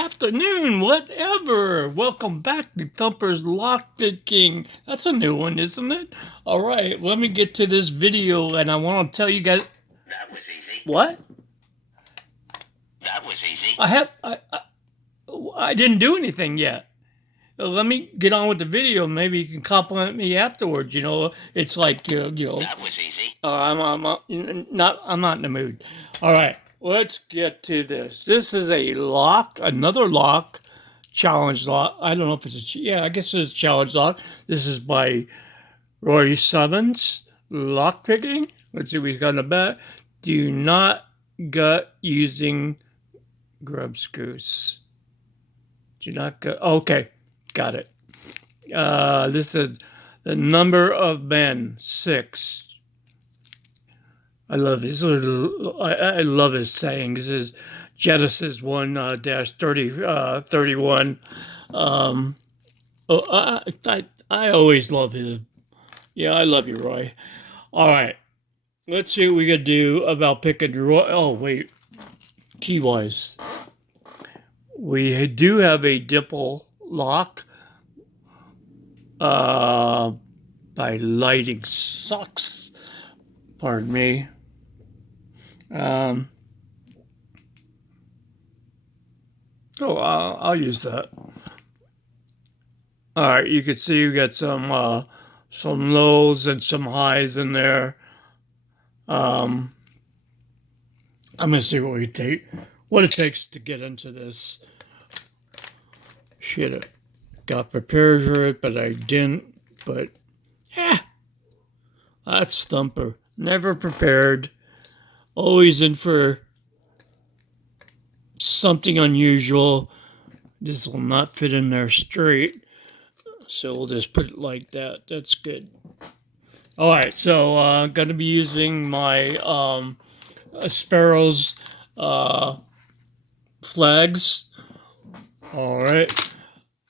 afternoon, whatever. Welcome back to Thumper's Lockpicking. That's a new one, isn't it? All right, let me get to this video, and I want to tell you guys. That was easy. What? That was easy. I didn't do anything yet. Let me get on with the video. Maybe you can compliment me afterwards. You know, it's like That was easy. I'm not in the mood. All right, let's get to this. This is a another lock, challenge lock. I don't know if it's I guess it's a challenge lock. This is by JOE Sammon's Lockpicking. Let's see what he's got in the back. Do not gut using grub screws. Do not go. Okay, got it. This is the number of men, 6. I love his I love his saying. This is Genesis 1-31. I always love his. Yeah, I love you, Roy. All right, let's see what we can do about picking Roy. Oh wait, key-wise, we do have a Dimple lock. By lighting socks. Pardon me. I'll use that. All right, you can see you got some lows and some highs in there. I'm gonna see what it takes to get into this. Shit, got prepared for it, but I didn't. But that's Thumper. Never prepared. Always in for something unusual. This will not fit in there straight. So we'll just put it like that. That's good. All right, so I'm going to be using my Sparrow's flags. All right.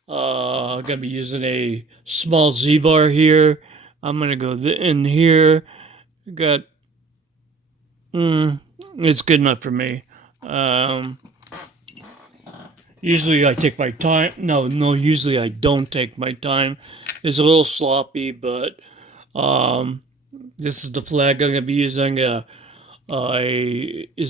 I'm going to be using a small Z-bar here. I'm going to go in here. Got, it's good enough for me. Usually I take my time. No, usually I don't take my time. It's a little sloppy, but this is the flag I'm going to be using. Is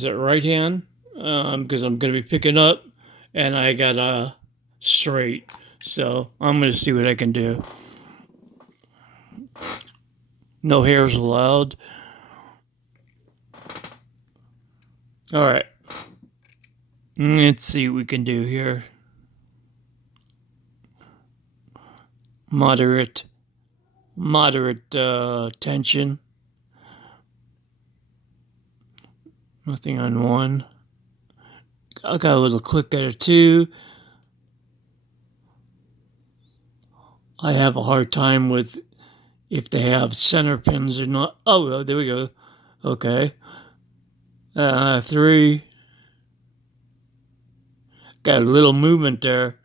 it right hand? Because I'm going to be picking up, and I got a straight. So I'm going to see what I can do. No hairs allowed. All right. Let's see what we can do here. Moderate tension. Nothing on 1. I got a little click at it 2. I have a hard time with if they have center pins or not. Oh, there we go. Okay. 3. Got a little movement there.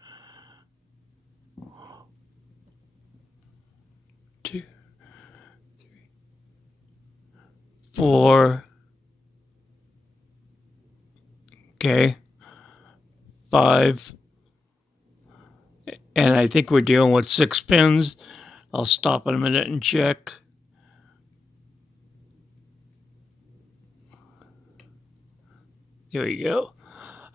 2, 3, 4. Okay. 5. And I think we're dealing with 6 pins. I'll stop in a minute and check. There we go.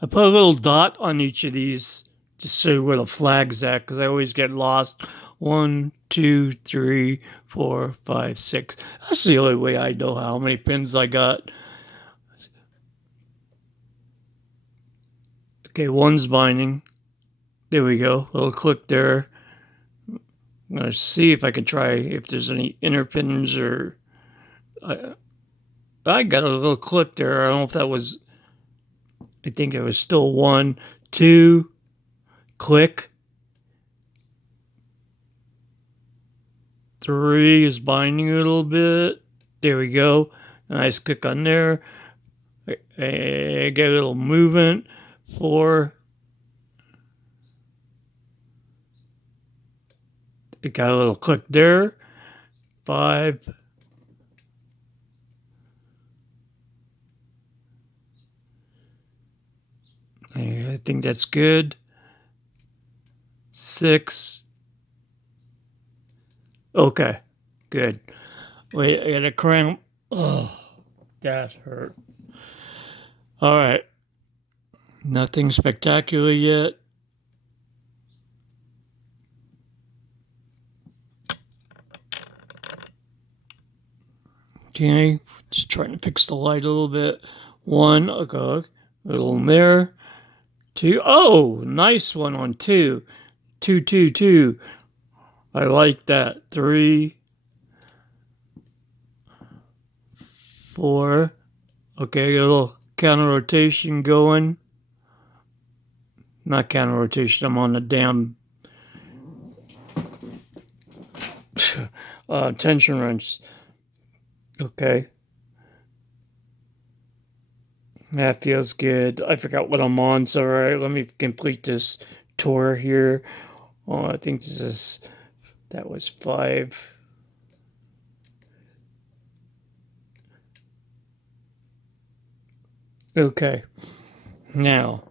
I put a little dot on each of these to see where the flag's at, because I always get lost. 1, 2, 3, 4, 5, 6. That's the only way I know how many pins I got. Okay, 1's binding. There we go. Little click there. I'm going to see if I can try if there's any inner pins or... I got a little click there. I don't know if that was... I think it was still 1, 2, click. 3 is binding a little bit. There we go. Nice click on there. I get a little movement. 4. It got a little click there. 5. I think that's good. 6. Okay, good. Wait, I got a cramp. Oh, that hurt. All right. Nothing spectacular yet. Okay, just trying to fix the light a little bit. 1, okay, a little mirror. 2, oh, nice one on 2. 2, 2, 2. I like that. 3, 4. Okay, a little counter rotation going. Not counter rotation, I'm on the damn tension wrench. Okay. That feels good. I forgot what I'm on, so alright, let me complete this tour here. Oh, I think that was 5. Okay. Now,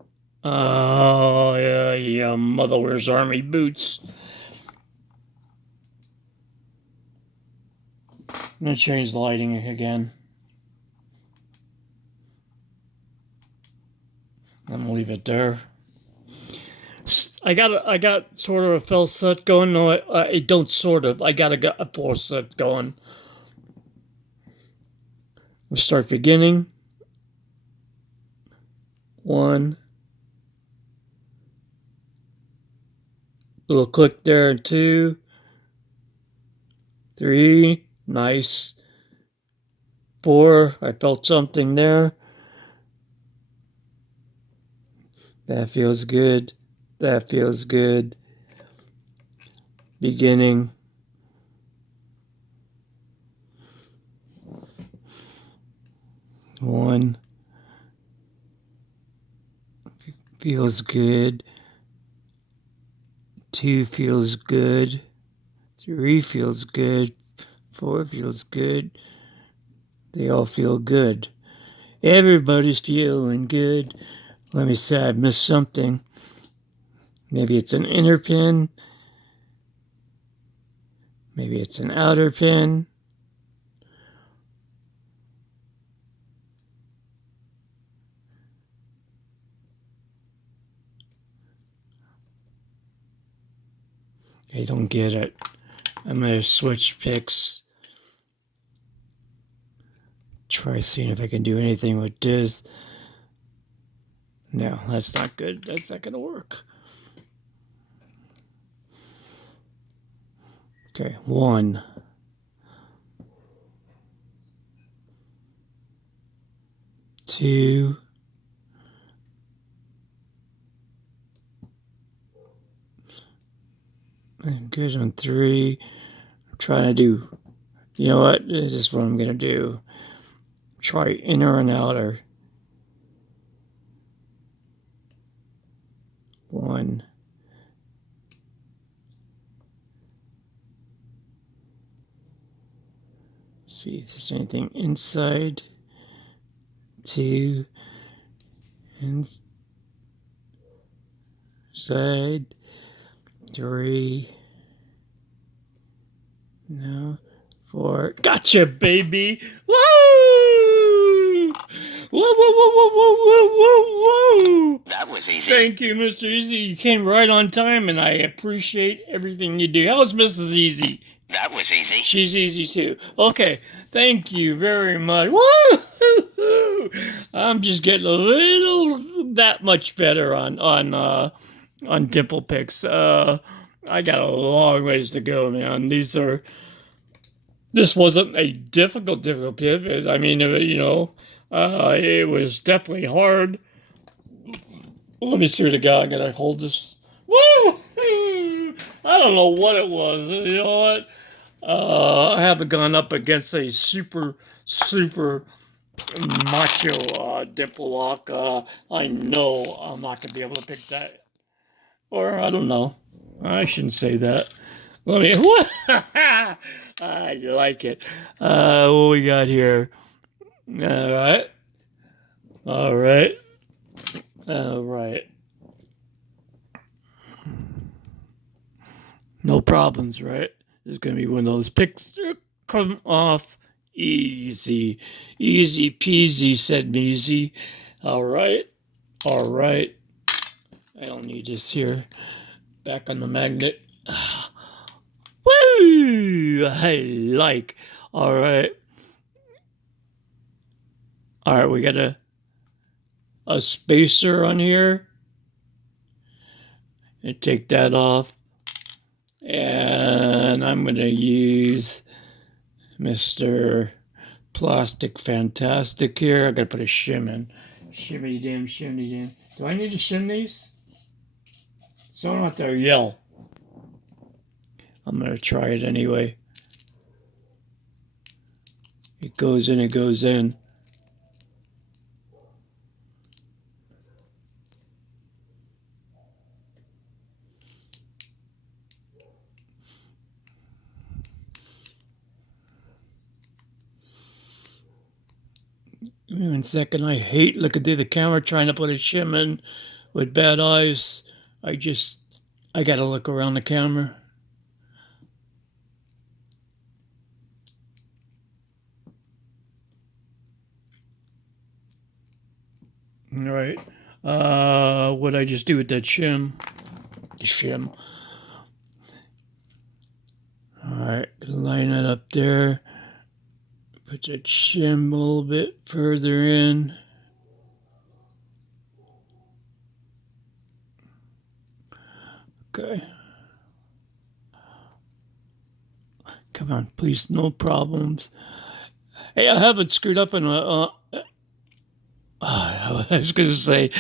yeah, Mother wears army boots. I'm gonna change the lighting again. I'm gonna leave it there. I got sort of a full set going. No, I don't sort of. I got a full set going. We'll start beginning. 1. Little click there. 2. 3. Nice. 4. I felt something there. That feels good. That feels good. Beginning. 1. Feels good. 2 feels good. 3 feels good. 4 feels good. They all feel good. Everybody's feeling good. Let me see, I missed something. Maybe it's an inner pin. Maybe it's an outer pin. I don't get it. I'm going to switch picks. Try seeing if I can do anything with this. No, that's not good. That's not going to work. Okay, 1. 2. I'm good on 3. I'm trying to do, you know what? This is what I'm going to do. Try inner and outer. 1. See if there's anything inside. 2. Inside. 3. No. 4. Gotcha, baby! Woo! Whoa, whoa, whoa, whoa, whoa, whoa, whoa, whoa! That was easy. Thank you, Mr. Easy. You came right on time, and I appreciate everything you do. How's Mrs. Easy? That was easy. She's easy too. Okay, thank you very much. Woo! I'm just getting a little that much better on Dimple picks. I got a long ways to go, man. This wasn't a difficult pick. I mean, it was definitely hard. Let me see the guy. I'm gonna hold this. Woo! I don't know what it was. You know what? I haven't gone up against a super macho Dimple lock. I know I'm not gonna be able to pick that. Or I don't know. I shouldn't say that. Let me. What? I like it. What we got here? All right. All right. Right. No problems, right? There's going to be one of those picks come off easy. Easy peasy, said Measy. All right. All right. I don't need this here. Back on the magnet. Woo! I like. All right. All right, we got a spacer on here. And take that off. And I'm going to use Mr. Plastic Fantastic here. I got to put a shim in. Shimmy dim, shimmy dim. Do I need to shim these? Someone out there yell. I'm going to try it anyway. It goes in, it goes in. Give me 1 second. I hate looking through the camera trying to put a shim in with bad eyes. I got to look around the camera. All right. What I just do with that shim? The shim. All right. Line it up there. Put that shim a little bit further in. Okay. Come on, please, no problems. Hey, I haven't screwed up in I was going to say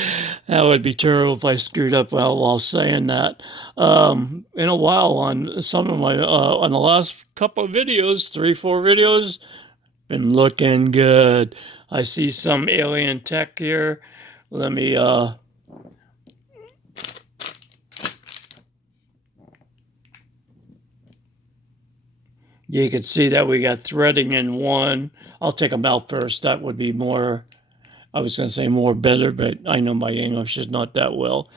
that would be terrible if I screwed up while saying that. In a while, on some of my on the last couple of videos, 3-4 videos, been looking good. I see some alien tech here. Let me you can see that we got threading in one. I'll take them out first. That would be more, I was going to say more better, but I know my English is not that well.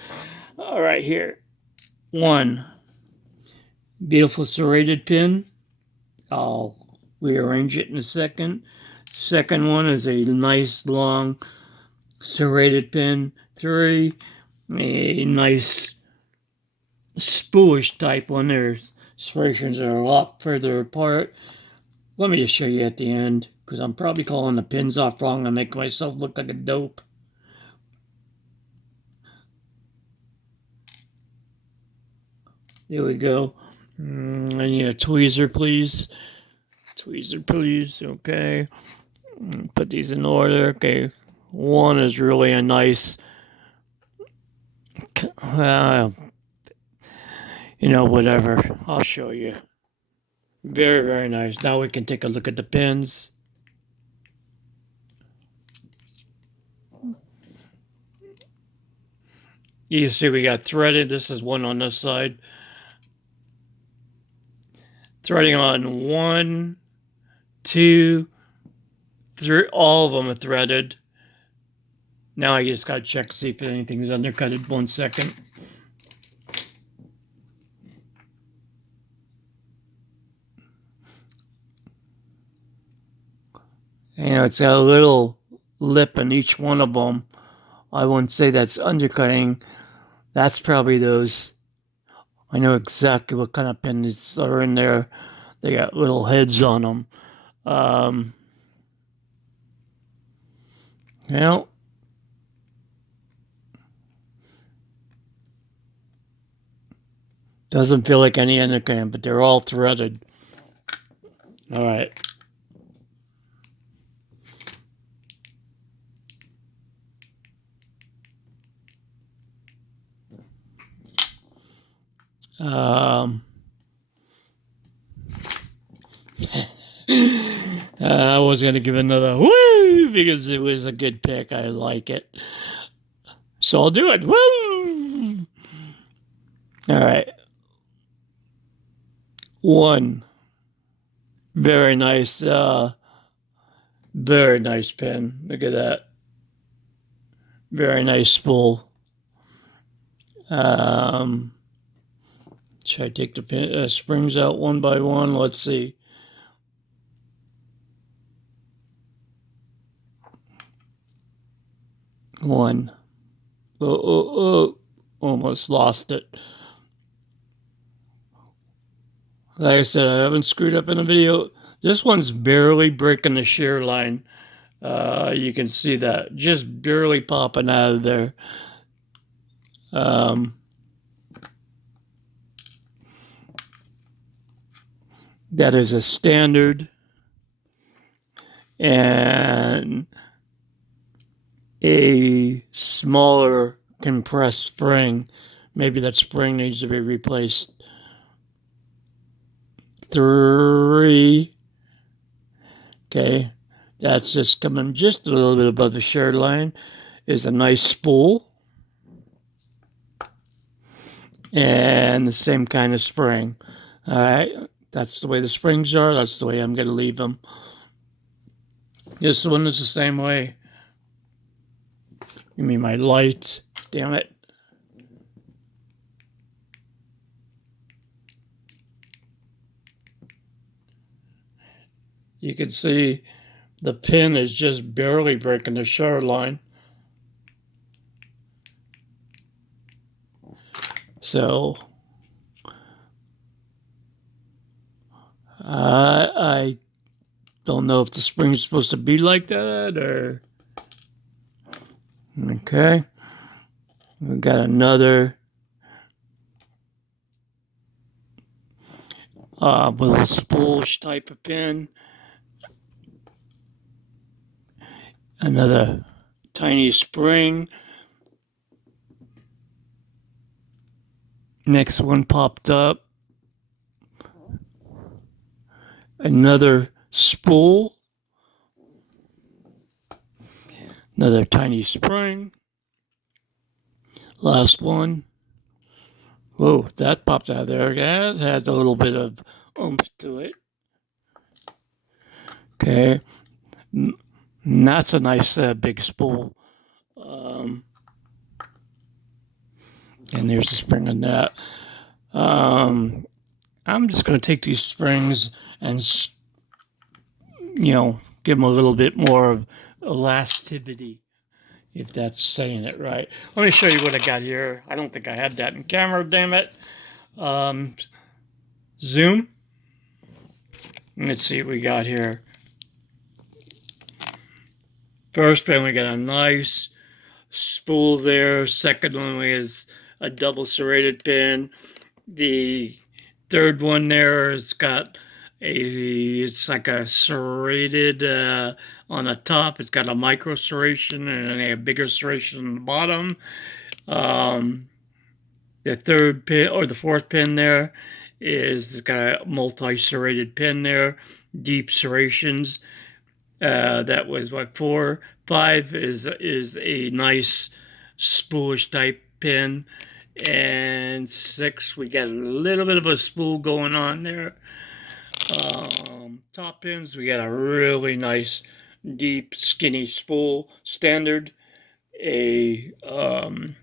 All right, here. One. Beautiful serrated pin. I'll rearrange it in a second. Second one is a nice long serrated pin. 3. A nice spooish type one. There's serrations are a lot further apart. Let me just show you at the end, because I'm probably calling the pins off wrong and make myself look like a dope. There we go. I need a tweezer, please. Tweezer, please. Okay. Put these in order. Okay. One is really a nice, whatever. I'll show you. Very, very nice. Now we can take a look at the pins. You see we got threaded. This is one on this side. Threading on 1, 2, 3. All of them are threaded. Now I just got to check to see if anything's undercutted. 1 second. And it's got a little lip in each one of them. I wouldn't say that's undercutting. That's probably those. I know exactly what kind of pins are in there. They got little heads on them. Well, doesn't feel like any undercutting, but they're all threaded. All right. I was going to give another woo because it was a good pick. I like it. So I'll do it. Woo! All right. 1. Very nice pin. Look at that. Very nice spool. Should I take the springs out one by one? Let's see. One. Oh. Almost lost it. Like I said, I haven't screwed up in the video. This one's barely breaking the shear line. You can see that. Just barely popping out of there. That is a standard and a smaller compressed spring. Maybe that spring needs to be replaced. 3. Okay, that's just coming just a little bit above the shear line. Is a nice spool. And the same kind of spring. All right, that's the way the springs are. That's the way I'm going to leave them. This one is the same way. Give me my light. Damn it. You can see the pin is just barely breaking the shear line. So I don't know if the spring is supposed to be like that or... Okay. We've got another little spoolish type of pin. Another tiny spring. Next one popped up. Another spool. Another tiny spring. Last one. Whoa, that popped out of there. That has a little bit of oomph to it. Okay. And that's a nice big spool. And there's the spring on that. I'm just going to take these springs and, give them a little bit more of elasticity, if that's saying it right. Let me show you what I got here. I don't think I had that in camera, damn it. Zoom. Let's see what we got here. First one, we got a nice spool there. Second one is a double serrated pin. The third one there has got it's like a serrated on the top. It's got a micro serration and a bigger serration on the bottom. The third pin or the fourth pin there is it's got a multi-serrated pin there, deep serrations. That was what 4. 5 is a nice spoolish type pin, and 6 we got a little bit of a spool going on there. Top pins we got a really nice deep skinny spool standard. I'm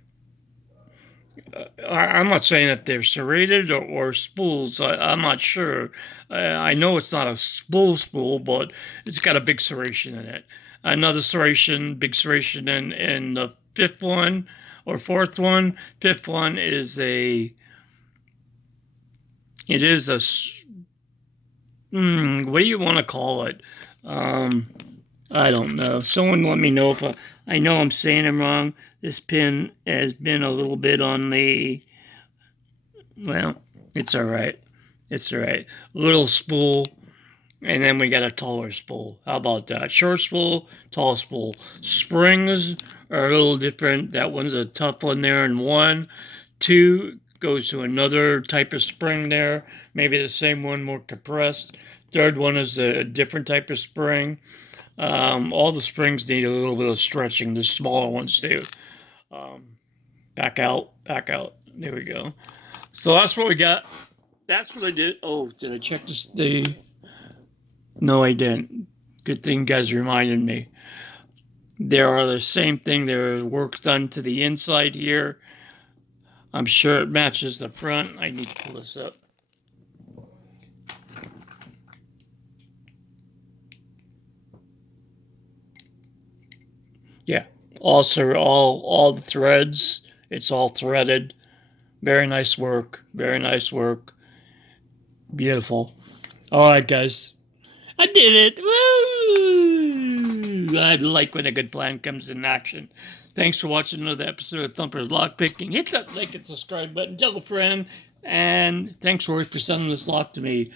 not saying that they're serrated or spools. I'm not sure. I know it's not a spool, but it's got a big serration in it. Another serration, big serration in the fifth one or fourth one. Fifth one is what do you want to call it? I don't know. Someone let me know if I know I'm saying it wrong. This pin has been a little bit on the, well, it's all right. It's all right. Little spool, and then we got a taller spool. How about that? Short spool, tall spool. Springs are a little different. That one's a tough one there, and 1. 2 goes to another type of spring there. Maybe the same one, more compressed. Third one is a different type of spring. All the springs need a little bit of stretching. The smaller ones do. Back out. There we go. So that's what we got. That's what I did. Oh, did I check this? No, I didn't. Good thing you guys reminded me. There are the same thing. There is work done to the inside here. I'm sure it matches the front. I need to pull this up. Yeah. Also, all the threads. It's all threaded. Very nice work. Very nice work. Beautiful. All right, guys. I did it! Woo! I like when a good plan comes in action. Thanks for watching another episode of Thumper's Lockpicking. Hit that like and subscribe button. Tell a friend. And thanks, Roy, for sending this lock to me.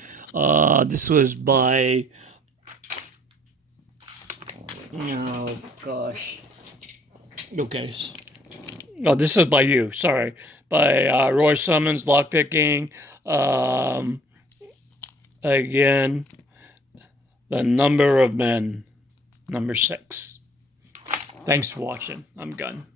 This was by... Oh, gosh. Okay. Oh, this is by you. Sorry. By Roy Sammons Lockpicking. Again... The Number of Men, number 6. Thanks for watching. I'm done.